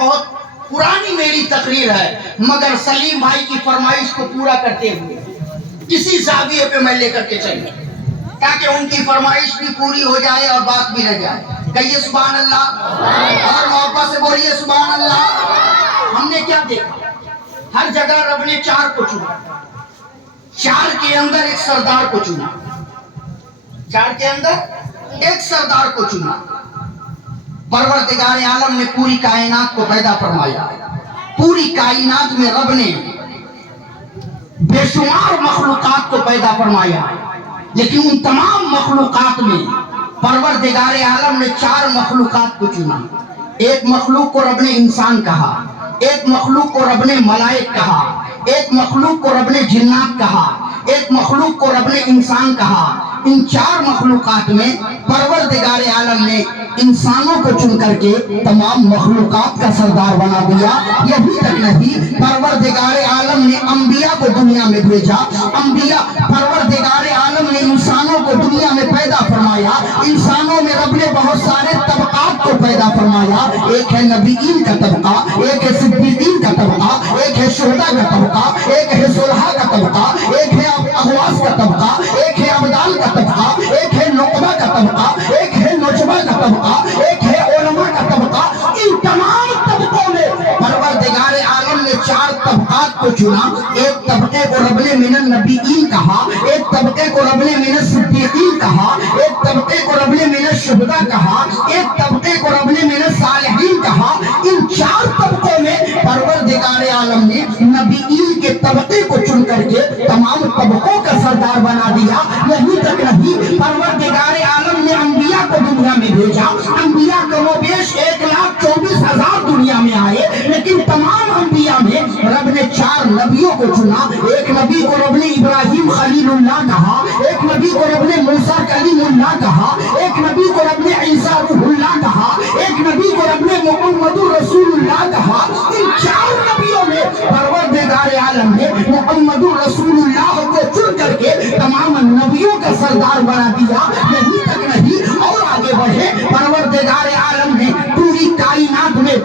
بہت پرانی میری تقریر ہے، مگر سلیم بھائی کی فرمائش کو پورا کرتے ہوئے کسی زاویے پہ میں لے کر کے چلوں تاکہ ان کی فرمائش بھی پوری ہو جائے اور بات بھی رہ جائے۔ کہیے سبحان اللہ، اور محبت سے بولیے سبحان اللہ۔ ہم نے کیا دیکھا؟ ہر جگہ رب نے چار کو چنا، چار کے اندر ایک سردار کو چنا، چار کے اندر ایک سردار کو چنا۔ پروردگار عالم نے پوری کائنات کو پیدا فرمایا، پوری کائنات میں رب نے بے شمار مخلوقات کو پیدا فرمایا، لیکن ان تمام مخلوقات میں پروردگار عالم نے چار مخلوقات کو چنا۔ ایک مخلوق کو رب نے انسان کہا، ایک مخلوق کو رب نے ملائک کہا، ایک مخلوق کو رب نے جنات کہا، ایک مخلوق کو رب نے انسان کہا۔ ان چار مخلوقات میں پروردگار عالم نے انسانوں کو چن کر کے تمام مخلوقات کا سردار بنا دیا۔ یہی تک نہیں، پروردگار عالم نے انبیاء کو دنیا میں بھیجا، انبیاء پروردگار عالم نے انسانوں کو دنیا میں پیدا فرمایا۔ انسانوں میں رب نے بہت سارے طبقات کو پیدا فرمایا، ایک ہے نبیین کا طبقہ، ایک ہے صدیقین کا طبقہ، ایک ہے شہداء کا طبقہ، ایک ہے صلحاء کا طبقہ، ایک ہے اغواس کا طبقہ، ایک ہے ابدال کا طبقہ، ایک ہے نقبہ کا طبقہ، ایک ہے نجبہ کا طبقہ، ایک ہے علماء کا طبقہ۔ ان تمام طبقوں میں پروردگار عالم نے چار طبقات کو چنا۔ ایک طبقے کو رب نے من النبیین کہا، ایک طبقے کو رب نے من الصدیقین کہا، ایک طبقے کو رب نے من الشہداء کہا، ایک طبقے کو رب نے من الصالحین کہا۔ ان چار طبقوں میں پروردگار عالم نے نبیین کے طبقے کو چن کر کے تمام طبقوں کا سردار بنا دیا۔ یہی تک نہیں، پروردگار عالم نے انبیاء کو دنیا میں بھیجا۔ انبیاء کم و بیش 1,24,000 دنیا میں آئے، لیکن تمام انبیاء میں رب نے چار نبیوں کو چنا۔ ایک نبی کو رب نے ابراہیم خلیل اللہ کہا، ایک نبی کو رب نے موسیٰ کلیم اللہ کہا، ایک نبی کو رب نے عیسیٰ روح اللہ کہا، ایک نبی کو رب نے محمد رسول اللہ کہا۔ ان چار نبیوں میں پروردگار عالم نے محمد رسول اللہ کو چن کر کے تمام نبیوں کا سردار بنا دیا۔ یہی تک نہیں، اور آگے بڑھے، پروردگار عالم نے پوری کائنات میں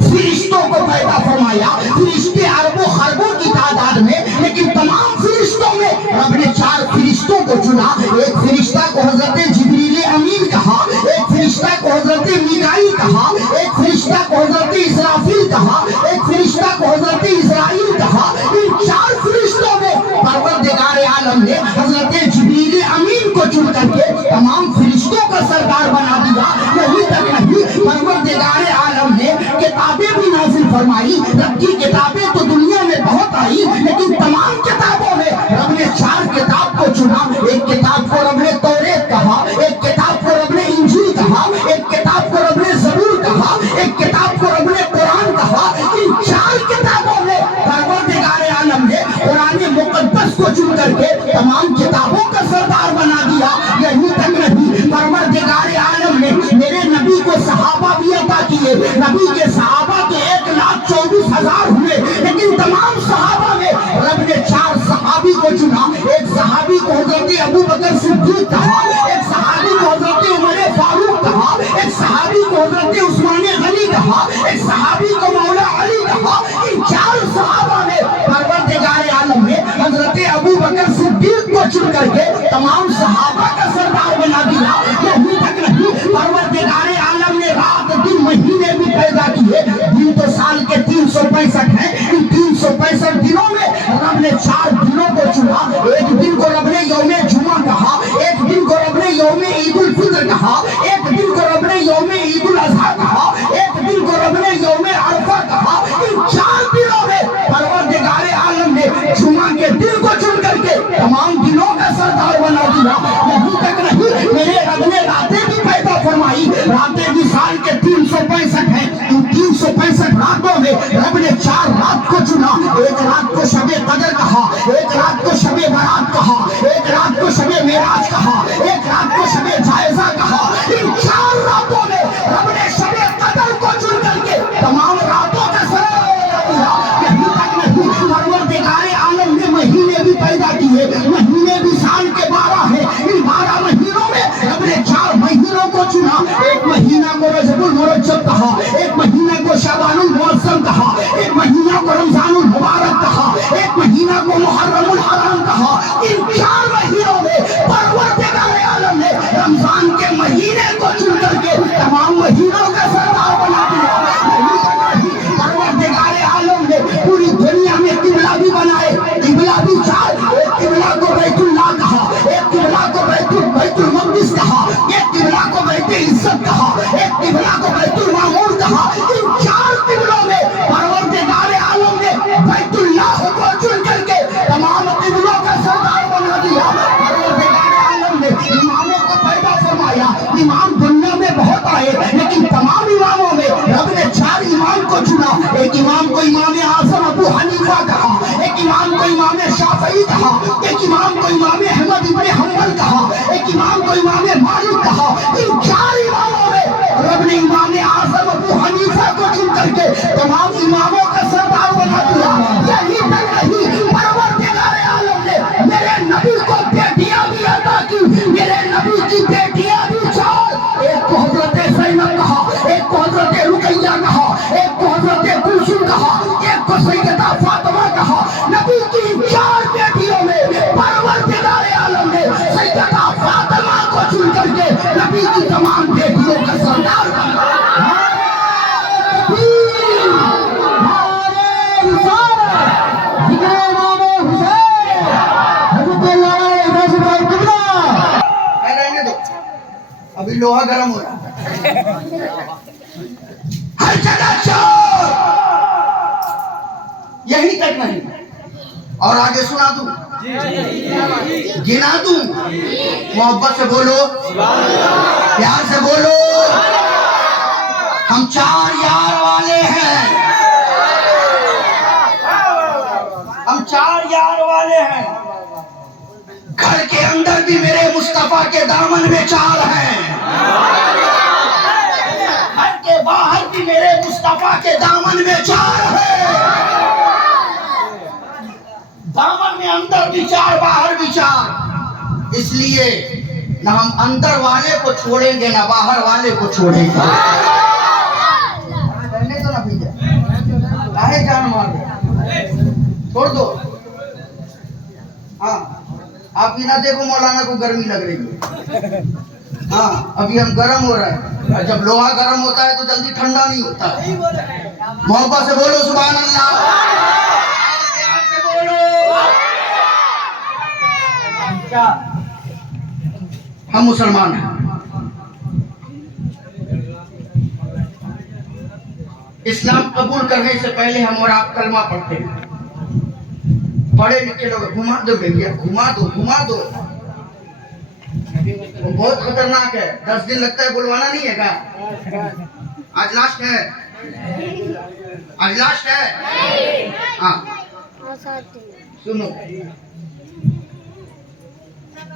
فرشتوں کو پیدا فرمایا۔ فرشتے اربوں خربوں کی تعداد میں، لیکن تمام فرشتوں میں رب نے چار فرشتوں کو چنا۔ ایک فرشتہ کو حضرت جبریل امین کہا، ایک فرشتہ کو حضرت میکائیل کہا، ایک فرشتہ کو حضرت اسرافیل کہا، ایک فرشتہ کو حضرت اسرائیل کہا۔ ان چار فرشتوں میں پروردگار عالم نے حضرت جبریل امین کو چن کر کے تمام فرشتوں کا سردار بنا دیا۔ یہی تک نہیں، پروردگار عالم نے کتابیں بھی نازل فرمائی۔ رب کی کتابیں تو دنیا میں بہت آئی، لیکن تمام کتابوں میں رب نے چار کتاب کو چنا۔ ایک کتاب کو رب نے توریت کہا، ایک کتاب کو رب نے انجیل کہا، ایک کتاب کو رب نے زبور کہا، ایک کتاب کو رب نے قرآن کہا۔ ان چار کتابوں میں پروردگار عالم نے قرآن مقدس کو چن کر کے تمام کتابوں کا سردار بنا دیا۔ یہی تک نہیں، پروردگار عالم نے میرے نبی کو صحابہ بھی عطا کیے۔ نبی کے صحابہ کے 1,24,000 ہوئے، لیکن تمام صحابہ میں رب نے چار صحابی کو چنا۔ ایک صحابی کو حضرت ابو بکر صدیق کہا، ایک صحابی کو حضرت عمر فاروق کہا، ایک صحابی کو حضرت عثمان غنی کہا، ایک صحابی کو مولا علی کہا۔ ان چار صحابہ میں پروردگار عالم نے حضرت ابو بکر صدیق کو چن کر کے تمام صحابہ کا سردار بنا دیا۔ یہی تک نہیں، پروردگار عالم نے رات دن مہینے بھی پیدا کیے۔ دن تو سال کے 365 ہیں، ان 365 دنوں میں رب نے چار دنوں کو چنا۔ ایک دن کو رب نے یوم جمعہ کہا، ایک دن کو رب نے یوم عید الفطر کہا، ایک دن کو رب نے یوم عید الاضحیٰ کہا، ایک دن کو رب نے یوم عرفہ کہا۔ ان چار دنوں میں پروردگار عالم نے جمعہ کے دن کو چن کر کے تمام دنوں کا سردار بنا دیا۔ یہی تک نہیں، میرے رب نے راتیں بھی پیدا فرمائی۔ راتیں بھی سال کے 365 ہیں، ان 365 راتوں میں رب نے چار رات کو چنا۔ ایک رات کو شب قدر کہا، ایک رات کو شب برات کہا، ایک رات کو شب معراج کہا، ایک رات کو شب جائزہ کہا۔ ان چار راتوں میں رب نے شب قدر کو چن کر کے تمام راتوں کا سردار بنا دیا۔ یہی تک نہیں، پروردگار عالم نے مہینے بھی پیدا کیے۔ مہینے بھی سال کے 12 ہیں، ان 12 مہینوں میں رب نے چار مہینوں کو چنا۔ ایک مہینہ کو رجب المرجب کہا، ایک مہینہ کو شعبان احمد ابن حنبل کہا، ایک امام کو امام مالک کہا، ان 4 اماموں میں رب نے امام اعظم ابو حنیفہ کو چن کر کے تمام اماموں کا سردار بنا دیا۔ یہی تک نہیں، پروردگار عالم نے میرے نبی کو بیٹیاں بھی عطا کی، میرے نبی کی بیٹیاں بھی 4، ایک کو حضرت زینب کہا، ایک کو حضرت رقیہ کہا، ایک کو حضرت کلثوم کہا، ایک کو سیدہ فاطمہ کہا۔ نبی کی 4 بیٹیوں میں پروردگار عالم نے سیدہ فاطمہ کو چن کر کے نبی کی تمام بیٹیوں کا سردار بنا۔ ابھی لوہا گرم ہو رہا ہے، ہر جگہ چور، یہی تک نہیں اور آگے سنا دوں، گنا دوں، محبت سے بولو، پیار سے بولو، ہم 4 یار والے ہیں، ہم 4 یار والے ہیں۔ گھر کے اندر بھی میرے مصطفیٰ کے دامن میں 4 ہیں، گھر کے باہر بھی میرے مصطفیٰ کے دامن میں 4 ہیں، دامن میں اندر بھی 4 باہر بھی 4، اس لیے نہ ہم اندر والے کو چھوڑیں گے نہ باہر والے کو چھوڑیں گے۔ کرنے تو نہ بھیجا، کاہے جان مار دے، چھوڑ دو۔ ہاں آپ ہی نہ دیکھو مولانا کو گرمی لگ رہی ہے، ہاں ابھی ہم گرم ہو رہے ہیں، جب لوہا گرم ہوتا ہے تو جلدی ٹھنڈا نہیں ہوتا۔ محبت سے بولو سبحان اللہ، پیار سے بولو۔ ہم مسلمان ہیں، اسلام قبول کرنے سے پہلے ہم اور آپ کلمہ پڑھتے ہیں، پڑھے لکھے لوگ گھما دو بھیا، گھما دو گھما دو، وہ بہت خطرناک ہے، 10 دن لگتا ہے، بلوانا نہیں ہے کیا؟ آج لاسٹ ہے، آج لاسٹ ہے، ہاں سنو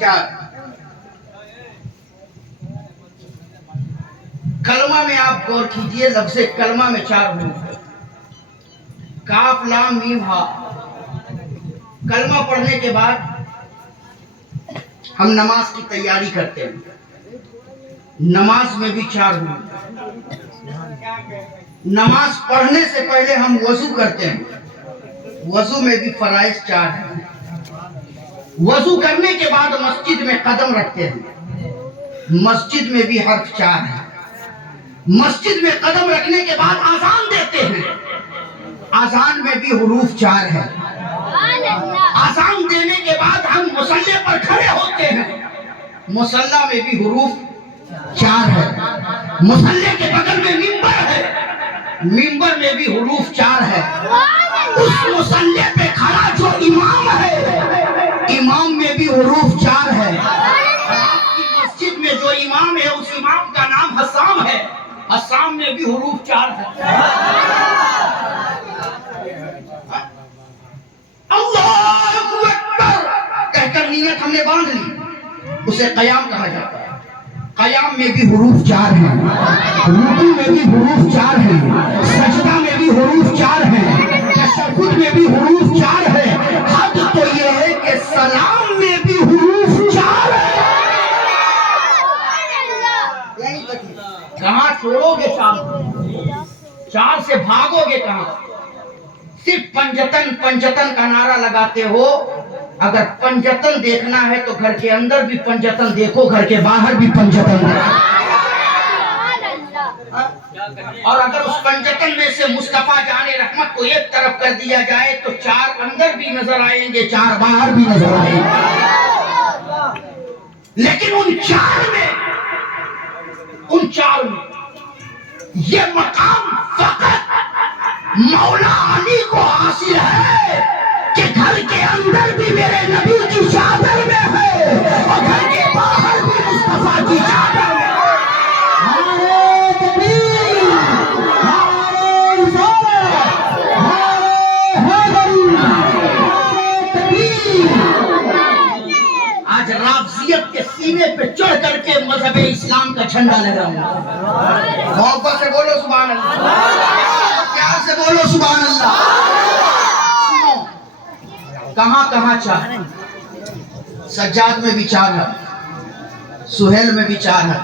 4 کلمہ میں آپ غور کیجئے، لفظ کلمہ میں 4 حروف ہیں، کاف لام میم ہا۔ کلمہ پڑھنے کے بعد ہم نماز کی تیاری کرتے ہیں، نماز میں بھی 4 حروف، نماز پڑھنے سے پہلے ہم وضو کرتے ہیں، وضو میں بھی فرائض 4 ہیں، وضو کرنے کے بعد مسجد میں قدم رکھتے ہیں، مسجد میں بھی حرف 4 ہے، مسجد میں قدم رکھنے کے بعد آذان دیتے ہیں، آذان میں بھی حروف 4 ہے، آذان دینے کے بعد ہم مصلی پر کھڑے ہوتے ہیں، مصلی میں بھی حروف 4 ہے، مصلی کے بغل میں ممبر ہے، ممبر میں بھی حروف 4 ہے، اس مصلی پہ کھڑا جو امام ہے، امام میں بھی حروف 4 ہے، آپ کی مسجد میں جو امام ہے اس امام کا نام حسام ہے، حسام میں بھی حروف 4 ہے۔ اللہ اکبر کہہ کر نیت ہم نے باندھ لی، اسے قیام کہا جاتا ہے، قیام میں بھی حروف 4 ہیں، رکوع میں بھی حروف 4 ہیں، سجدہ میں بھی حروف 4 ہیں، تشہد میں بھی حروف 4 ہیں، حد تو یہ ہے کہ سلام میں بھی حروف 4 ہیں۔ کہاں چھوڑو گے 4 سے بھاگو گے کہاں؟ صرف پنجتن پنجتن کا نعرہ لگاتے ہو، اگر پنجتن دیکھنا ہے تو گھر کے اندر بھی پنجتن دیکھو، گھر کے باہر بھی پنجتن دیکھو، اور اگر اس پنجتن میں سے مصطفیٰ جان رحمت کو ایک طرف کر دیا جائے تو 4 اندر بھی نظر آئیں گے، 4 باہر بھی نظر آئیں گے، لیکن ان 4 میں یہ مقام فقط مولا علی کو حاصل ہے کہ گھر کے اندر بھی میرے نبی کی چادر میں ہے اور گھر کے باہر بھی مصطفیٰ کی چادر میں ہے۔ نعرہ تکبیر، نعرہ رسالت، نعرہ حیدری، نعرہ تکبیر۔ آج رافضیت کے سینے پہ چڑھ کر کے مذہب اسلام کا جھنڈا لہراؤں گا. محبت سے بولو سبحان اللہ, پیار سے بولو سبحان اللہ. کہاں چار, سجاد میں بھی 4 ہے, سہیل میں بھی 4 ہے,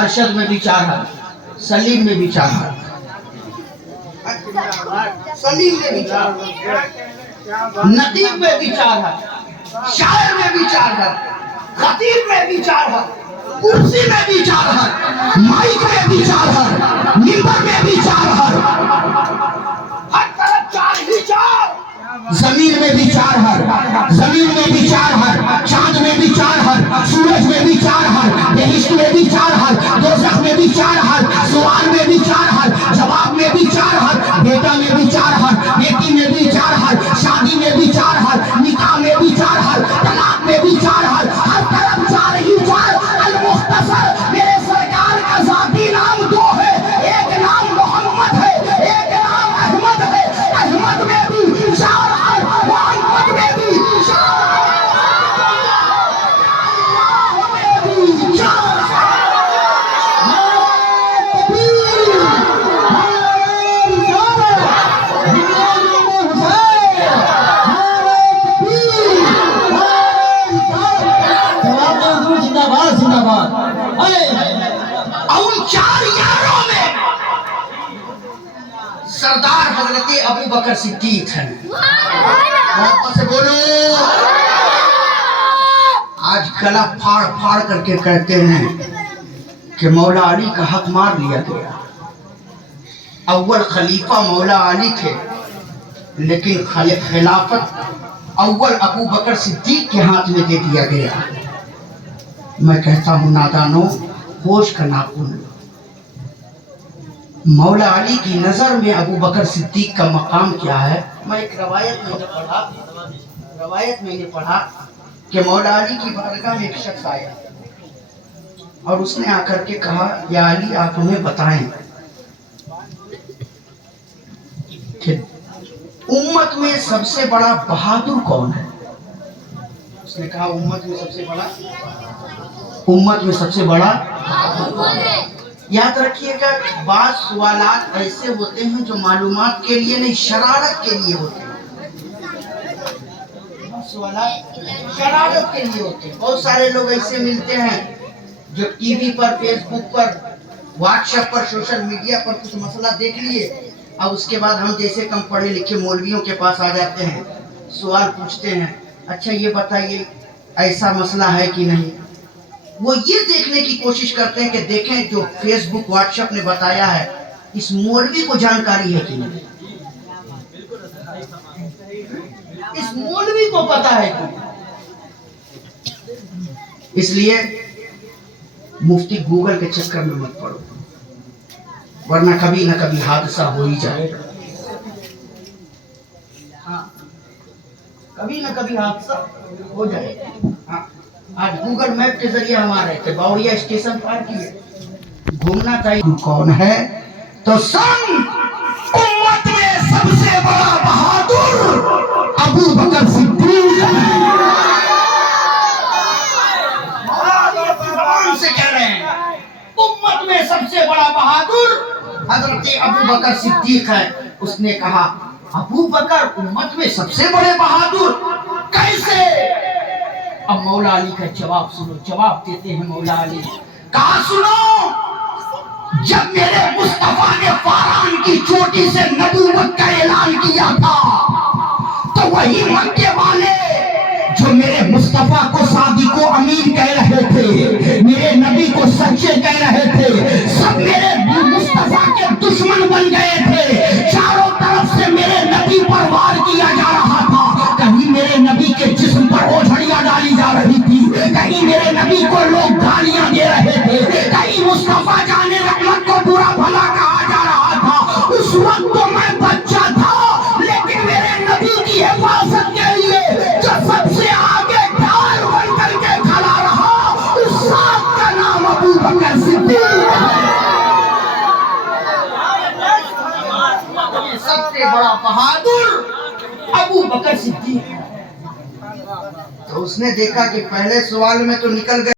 ارشد میں بھی 4 ہے, سلیم میں بھی 4 ہے, سلیم میں بھی 4 ہے, نقیب میں بھی 4 ہے, شاعر میں بھی 4 ہے, خطیب میں بھی 4 ہے, کرسی میں بھی 4 ہے, مائک میں بھی 4 ہے, منبر میں بھی 4 ہے, ہر طرف 4 ہی 4. زمین میں بھی 4 ہے, زمین میں بھی 4 ہے, چاند میں بھی 4 ہے, سورج میں بھی 4 ہے, بہشت میں بھی 4 ہے, دوزخ میں بھی 4 ہے, سوال میں بھی 4 ہے, جواب میں بھی 4 ہے, بیٹا میں بھی 4 ہے, بیٹی میں بھی 4 ہے, شادی میں بھی 4 ہے, نکاح میں بھی 4 ہے, طلاق میں بھی 4 ہے, ہر طرف 4 ہی 4. المختصر میرے سرکار کا ذاتی نام 2 ہے, ایک نام محمد ہے, ایک نام احمد ہے. احمد میں بھی 4 ہے, محمد میں بھی 4 ہے, اللہ میں بھی 4 ہے. سردار حضرت ابو بکر صدیق ہیں. محبت سے بولو. آج گلا پھاڑ کر کے کہتے ہیں کہ مولا علی کا حق مار لیا گیا. اول خلیفہ مولا علی تھے, لیکن خلافت اول ابو بکر صدیق کے ہاتھ میں دے دیا گیا. میں کہتا ہوں نادانو, ہوش کا ناخن. مولا علی کی نظر میں ابو بکر صدیق کا مقام کیا ہے؟ میں ایک روایت میں نے پڑھا کہ مولا علی کی بارگاہ میں ایک شخص آیا اور اس نے آ کر کے کہا, یا علی آپ ہمیں بتائیں کہ امت میں سب سے بڑا بہادر کون ہے؟ اس نے کہا امت میں سب سے بڑا یاد رکھیے گا, بعض سوالات ایسے ہوتے ہیں جو معلومات کے لیے نہیں, شرارت کے لیے ہوتے ہیں. سوالات شرارت کے لیے ہوتے ہیں. بہت سارے لوگ ایسے ملتے ہیں جو ٹی وی پر, فیس بک پر, واٹس ایپ پر, سوشل میڈیا پر کچھ مسئلہ دیکھ لیے, اب اس کے بعد ہم جیسے کم پڑھے لکھے مولویوں کے پاس آ جاتے ہیں, سوال پوچھتے ہیں, اچھا یہ بتائیے ایسا مسئلہ ہے کہ نہیں. وہ یہ دیکھنے کی کوشش کرتے ہیں کہ دیکھیں جو فیس بک واٹس ایپ نے بتایا ہے اس مولوی کو جانکاری ہے کہ نہیں, اس مولوی کو پتا ہے کہ نہیں. اس لیے مفتی گوگل کے چکر میں مت پڑو, ورنہ کبھی نہ کبھی حادثہ ہو ہی جائے گا. کبھی نہ کبھی حادثہ ہو جائے گا. آج گوگل میپ کے ذریعے ہم آ رہے تھے, باوریا اسٹیشن پار کیے, گھومنا چاہیے. کون ہے تو سن, امت میں سب سے بڑا بہادر ابو بکر صدیق ہے. سے کہہ رہے ہیں امت میں سب سے بڑا بہادر حضرت ابو بکر صدیق ہے. اس نے کہا ابو بکر امت میں سب سے بڑے بہادر کیسے؟ اب مولا علی کا جواب سنو. جواب دیتے ہیں مولا علی, کہا سنو, جب میرے مصطفیٰ نے فاران کی چوٹی سے نبوت کا اعلان کیا تھا تو وہی مکے والے جو میرے مصطفیٰ کو صادق و امین کہہ رہے تھے, میرے نبی کو سچے کہہ رہے تھے, سب میرے مصطفیٰ کے دشمن بن گئے تھے. چاروں طرف سے میرے نبی پر وار کیا جا رہا تھا. کہیں میرے نبی کے جسم پر اوجھڑیاں ڈالی جا رہی تھی, کہیں میرے نبی کو لوگ گالیاں دے رہے تھے, کہیں مصطفیٰ جان رحمت کو برا بھلا کہا جا رہا تھا. اس وقت تو میں بچہ تھا, لیکن میرے نبی کی حفاظت کے لیے جو سب سے آگے ڈھال بن کر کے کھڑا رہا, اس صاحب کا نام ابو بکر صدیق ہے. سب سے بڑا بہادر ابو بکر صدیق ہے. تو اس نے دیکھا کہ پہلے سوال میں تو نکل گئے